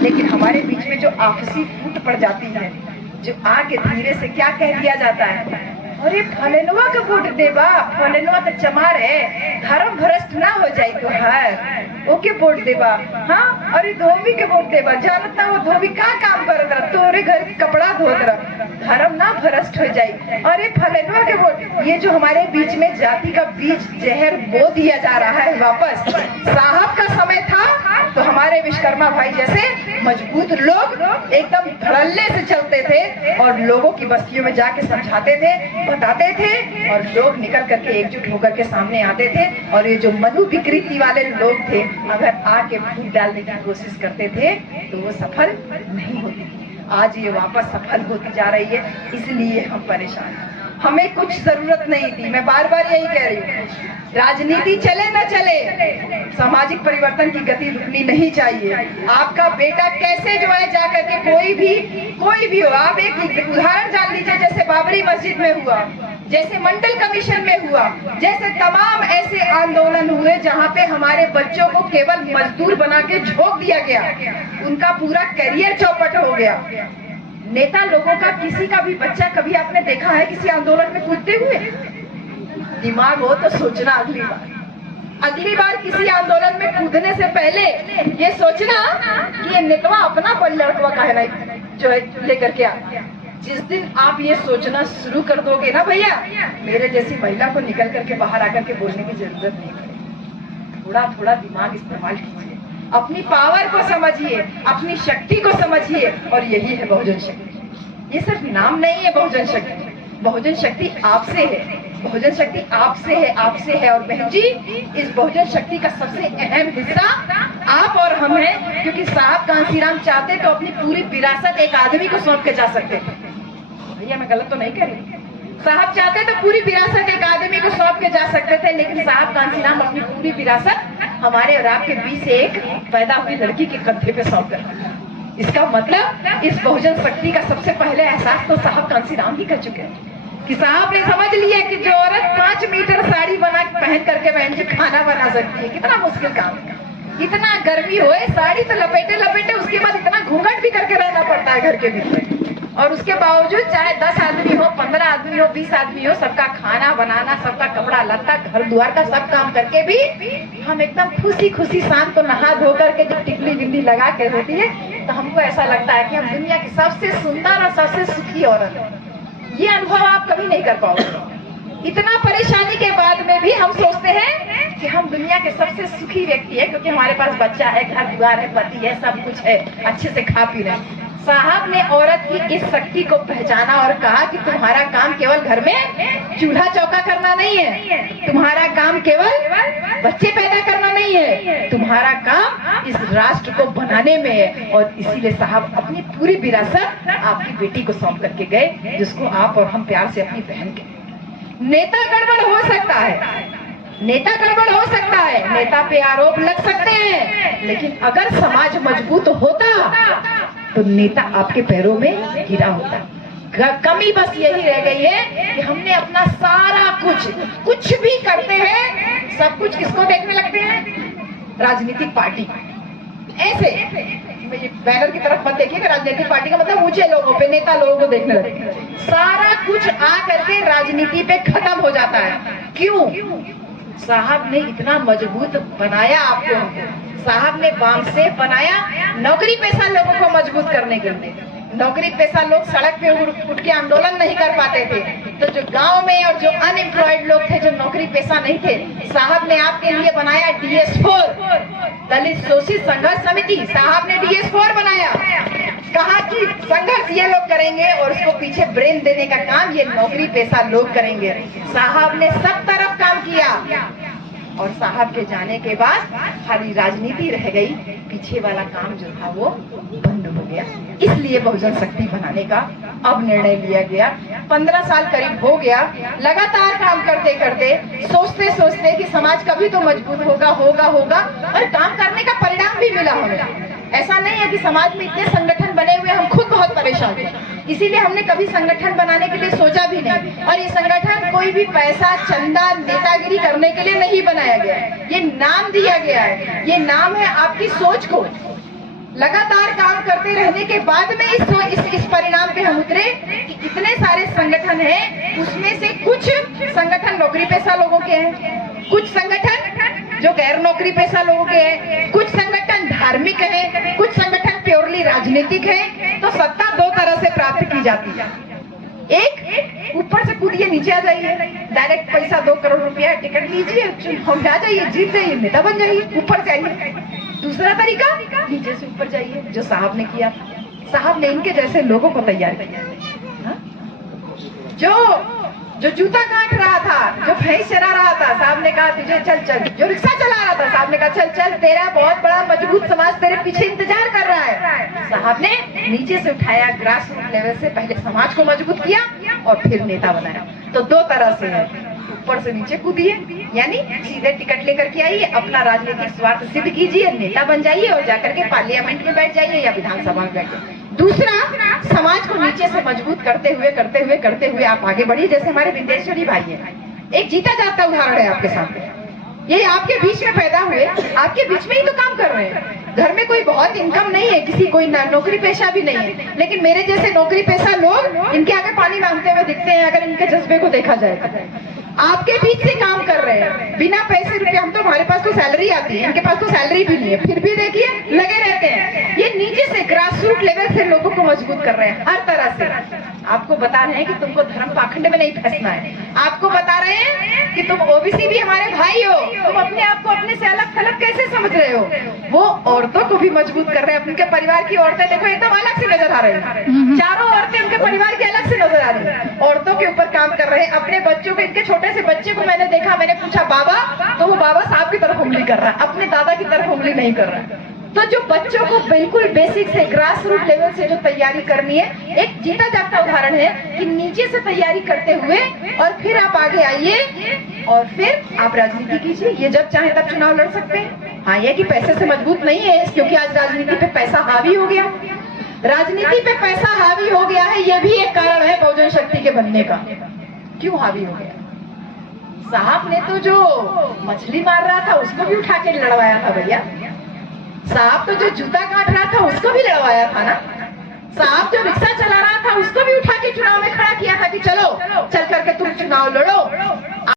लेकिन हमारे बीच में जो आपसी फूट पड़ जाती है, जो आके धीरे से क्या कह दिया जाता है, अरे फलेनवा के वोट देबा, फलेनवा तो चमार है, धर्म भ्रष्ट ना हो जाए तो है ओके वोट देबा। हाँ, अरे धोबी के वोट देबा, जानता वो धोबी का काम करत रहा, तोरे घर के कपड़ा धोत रहा, धर्म ना भ्रष्ट हो जाए, अरे फलेनवा के वोट। ये जो हमारे बीच में जाति का बीज जहर बो दिया जा रहा है वापस। साहब का समय था तो हमारे विश्वकर्मा भाई जैसे मजबूत लोग एकदम धड़ल्ले से चलते थे और लोगों की बस्तियों में जाके समझाते थे, बताते थे, और लोग निकल करके एकजुट होकर के सामने आते थे। और ये जो मनु विकृति वाले लोग थे, अगर आके फूट डालने की कोशिश करते थे तो वो सफल नहीं होती थी। आज ये वापस सफल होती जा रही है, इसलिए हम परेशान हैं। हमें कुछ जरूरत नहीं थी, मैं बार बार यही कह रही हूँ, राजनीति चले न चले, सामाजिक परिवर्तन की गति रुकनी नहीं चाहिए। आपका बेटा कैसे जो है जाकर के कोई भी हो, आप एक उदाहरण जान लीजिए, जैसे बाबरी मस्जिद में हुआ, जैसे मंडल कमीशन में हुआ, जैसे तमाम ऐसे आंदोलन हुए जहाँ पे हमारे बच्चों को केवल मजदूर बना के झोंक दिया गया, उनका पूरा करियर चौपट हो गया। नेता लोगों का किसी का भी बच्चा कभी आपने देखा है किसी आंदोलन में कूदते हुए? दिमाग हो तो सोचना, अगली बार किसी आंदोलन में कूदने से पहले ये सोचना कि ये नेतवा अपना बड़ लड़कवा का है ना जो है लेकर के आ। जिस दिन आप ये सोचना शुरू कर दोगे ना भैया, मेरे जैसी महिला को निकल करके बाहर आकर के बोलने की जरूरत नहीं है। थोड़ा थोड़ा दिमाग इस्तेमाल कीजिए, अपनी पावर को समझिए, अपनी शक्ति को समझिए, और यही है बहुजन शक्ति। ये सिर्फ नाम नहीं है बहुजन शक्ति, बहुजन शक्ति आपसे है, बहुजन शक्ति आपसे है, आपसे है। और बहन जी, इस बहुजन शक्ति का सबसे अहम हिस्सा आप और हम हैं, क्योंकि साहब कांसीराम चाहते तो अपनी पूरी विरासत एक आदमी को सौंप के जा सकते थे। भैया मैं गलत तो नहीं कह रही? साहब चाहते तो पूरी विरासत एक आदमी को सौंप के जा सकते थे, लेकिन साहब कांसीराम अपनी पूरी विरासत हमारे और आपके बीच से एक पैदा हुई लड़की के कंधे पे सौंप कर। इसका मतलब इस बहुजन शक्ति का सबसे पहले एहसास तो साहब कांसीराम ही कर चुके हैं कि साहब ने समझ लिया कि जो औरत 5 मीटर साड़ी बना पहन करके बहन जी खाना बना सकती है, कितना मुश्किल काम है। इतना गर्मी होए, साड़ी तो लपेटे लपेटे, उसके बाद इतना घूंघट भी करके रहना पड़ता है घर के भीतर, और उसके बावजूद चाहे 10 आदमी हो, 15 आदमी हो, 20 आदमी हो, सबका खाना बनाना, सबका कपड़ा लत्ता, घर द्वार का सब काम करके भी हम एकदम खुशी खुशी शाम को नहा धो करके जब टिकली बिंदी लगा के होती है तो हमको ऐसा लगता है कि हम दुनिया की सबसे सुंदर और सबसे सुखी औरत है। ये अनुभव आप कभी नहीं कर पाओगे। इतना परेशानी के बाद में भी हम सोचते हैं कि हम दुनिया के सबसे सुखी व्यक्ति है, क्योंकि हमारे पास बच्चा है, घर द्वार है, पति है, सब कुछ है, अच्छे से खा पी रहे। साहब ने औरत की इस शक्ति को पहचाना और कहा कि तुम्हारा काम केवल घर में चूल्हा चौका करना नहीं है, तुम्हारा काम केवल बच्चे पैदा करना नहीं है, तुम्हारा काम इस राष्ट्र को बनाने में है। और इसीलिए साहब अपनी पूरी विरासत आपकी बेटी को सौंप करके गए, जिसको आप और हम प्यार से अपनी बहन कहते हैं। नेता गड़बड़ हो सकता है, नेता गड़बड़ हो सकता है, नेता पे आरोप लग सकते हैं, लेकिन अगर समाज मजबूत होता तो नेता आपके पैरों में गिरा होता। कमी बस यही रह गई है कि हमने अपना सारा कुछ भी करते हैं, सब कुछ किसको देखने लगते हैं? राजनीतिक पार्टी। ऐसे बैनर की तरफ मत देखिएगा, राजनीतिक पार्टी का मतलब ऊंचे लोगों पे, नेता लोगों को देखने लगते हैं। सारा कुछ आ करके राजनीति पे खत्म हो जाता है। क्यों? साहब ने इतना मजबूत बनाया आपको, साहब ने बांध से बनाया नौकरी पेशा लोगों को मजबूत करने के लिए। नौकरी पेशा लोग सड़क पे उठ के आंदोलन नहीं कर पाते थे, तो जो गांव में और जो अनएम्प्लॉयड लोग थे, जो नौकरी पेशा नहीं थे, साहब ने आपके लिए बनाया DS4, दलित शोषित संघर्ष समिति। साहब ने DS4 बनाया, कहा कि संघर्ष ये लोग करेंगे और उसको पीछे ब्रेन देने का काम ये नौकरी पेशा लोग करेंगे। साहब ने सब तरफ काम किया, और साहब के जाने के बाद खाली राजनीति रह गई, पीछे वाला काम जो था वो बंद हो गया। इसलिए बहुजन शक्ति बनाने का अब निर्णय लिया गया। 15 साल करीब हो गया, लगातार काम करते करते, सोचते सोचते कि समाज कभी तो मजबूत होगा, और काम करने का परिणाम भी मिला हमें। ऐसा नहीं है कि समाज में इतने संगठन बने हुए, हम खुद बहुत परेशान थे, इसीलिए हमने कभी संगठन बनाने के लिए सोचा भी नहीं। और ये संगठन कोई भी पैसा, चंदा, नेतागिरी करने के लिए नहीं बनाया गया है, ये नाम दिया गया है। ये नाम है आपकी सोच को लगातार काम करते रहने के बाद में इस परिणाम पे हम उतरे कि इतने सारे संगठन हैं, उसमें से कुछ संगठन नौकरी पेशा लोगों के हैं, कुछ संगठन जो गैर नौकरी पेशा लोगों के हैं, कुछ संगठन धार्मिक हैं, कुछ संगठन प्योरली राजनीतिक हैं। तो सत्ता दो तरह से प्राप्त की जाती है। एक, ऊपर से कूदिए नीचे आ जाइए, डायरेक्ट पैसा 2 करोड़ रुपया टिकट लीजिए, चुनाव में आ जाइए, जीत जाइए, नेता बन जाइए, ऊपर जाइए। दूसरा तरीका, नीचे से ऊपर जाइए, जो साहब ने किया। साहब ने इनके जैसे लोगों को तैयार किया, जो जूता काट रहा था, जो भैंस चरा रहा था, साहब ने कहा तुझे चल चल। जो रिक्शा चला रहा था, साहब ने कहा चल चल, तेरा बहुत बड़ा मजबूत समाज तेरे पीछे इंतजार कर रहा है। साहब ने नीचे से उठाया, ग्रास रूट लेवल से पहले समाज को मजबूत किया और फिर नेता बनाया। तो दो तरह से है, ऊपर से नीचे कूदिए, यानी सीधे टिकट लेकर के आइए, अपना राजनीतिक स्वार्थ सिद्ध कीजिए, नेता बन जाइए और जाकर के पार्लियामेंट में बैठ जाइए या विधानसभा में बैठ जाइए। दूसरा, समाज को नीचे से मजबूत करते हुए आप आगे बढ़िए। जैसे हमारे विंदेश्वरी भाई है, एक जीता जागता उदाहरण है आपके सामने। ये आपके बीच में पैदा हुए, आपके बीच में ही तो काम कर रहे हैं। घर में कोई बहुत इनकम नहीं है, किसी कोई नौकरी पेशा भी नहीं है, लेकिन मेरे जैसे नौकरी पेशा लोग इनके आगे पानी मांगते हुए दिखते हैं अगर इनके जज्बे को देखा जाए तो। आपके बीच से काम कर रहे हैं बिना पैसे रुपए, हम तो हमारे पास तो सैलरी आती है, इनके पास तो सैलरी भी नहीं है, फिर भी देखिए लगे रहते हैं। ये नीचे से ग्रास रूट लेवल से लोगों को मजबूत कर रहे हैं हर तरह से। आपको बता रहे हैं कि तुमको धर्म पाखंड में नहीं फंसना है, आपको बता रहे हैं कि तुम ओबीसी भी हमारे भाई हो, तुम अपने आप को अपने से अलग थलग कैसे समझ रहे हो। वो औरतों को भी मजबूत कर रहे हैं। उनके परिवार की औरतें देखो एकदम अलग से नजर आ रही हैं, चारों औरतें उनके परिवार की अलग से नजर आ रही हैं, औरतों के ऊपर काम कर रहे हैं। अपने बच्चों को, इनके छोटे से बच्चे को मैंने देखा, मैंने पूछा बाबा, तो वो बाबा साहब की तरफ उंगली कर रहा है, अपने दादा की तरफ उंगली नहीं कर रहा है। तो जो बच्चों को बिल्कुल बेसिक से, ग्रास रूट लेवल से जो तैयारी करनी है, एक जीता जागता उदाहरण है कि नीचे से तैयारी करते हुए और फिर आप आगे आइए और फिर आप राजनीति कीजिए। ये जब चाहे तब चुनाव लड़ सकते हैं। हाँ, ये कि पैसे से मजबूत नहीं है, क्योंकि आज राजनीति पे पैसा हावी हो गया, राजनीति पे पैसा हावी हो गया है। ये भी एक कारण है बहुजन शक्ति के बनने का। क्यों हावी हो गया? साहब ने तो जो मछली मार रहा था उसको भी उठा के लड़वाया था भैया। साहब तो जो जूता काट रहा था उसको भी लड़वाया था ना। साहब जो रिक्शा चला रहा था उसको भी उठा के चुनाव में खड़ा किया था कि चलो चल करके तुम चुनाव लड़ो।